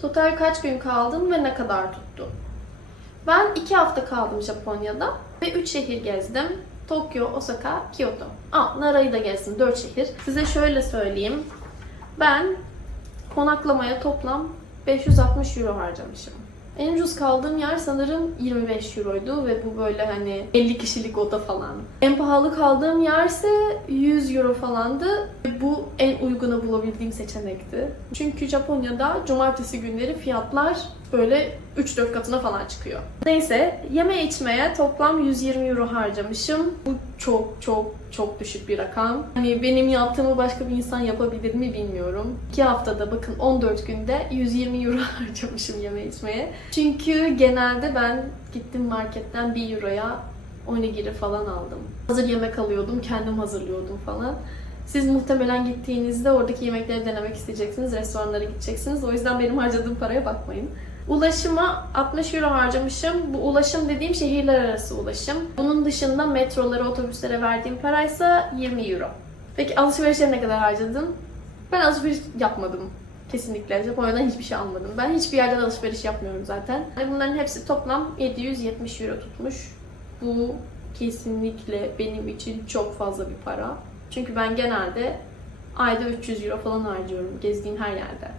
Total kaç gün kaldın ve ne kadar tuttu? Ben iki hafta kaldım Japonya'da ve üç şehir gezdim. Tokyo, Osaka, Kyoto. Aa, Nara'yı da gezdim. Dört şehir. Size şöyle söyleyeyim. Ben konaklamaya toplam 560 euro harcamışım. En ucuz kaldığım yer sanırım 25 euroydu ve bu böyle hani 50 kişilik oda falan. En pahalı kaldığım yerse 100 euro falandı. Bu en uyguna bulabildiğim seçenekti. Çünkü Japonya'da cumartesi günleri fiyatlar böyle 3-4 katına falan çıkıyor. Neyse yeme içmeye toplam 120 euro harcamışım. Bu çok çok çok düşük bir rakam. Hani benim yaptığımı başka bir insan yapabilir mi bilmiyorum. 2 haftada bakın 14 günde 120 euro harcamışım yeme içmeye. Çünkü genelde ben gittim marketten 1 euroya onigiri falan aldım. Hazır yemek alıyordum, kendim hazırlıyordum falan. Siz muhtemelen gittiğinizde oradaki yemekleri denemek isteyeceksiniz, restoranlara gideceksiniz. O yüzden benim harcadığım paraya bakmayın. Ulaşıma 60 euro harcamışım. Bu ulaşım dediğim şehirler arası ulaşım. Bunun dışında metrolara, otobüslere verdiğim paraysa 20 euro. Peki alışverişe ne kadar harcadın? Ben alışveriş yapmadım. Kesinlikle. Japonya'dan hiçbir şey almadım. Ben hiçbir yerden alışveriş yapmıyorum zaten. Ve bunların hepsi toplam 770 euro tutmuş. Bu kesinlikle benim için çok fazla bir para. Çünkü ben genelde ayda 300 euro falan harcıyorum gezdiğim her yerde.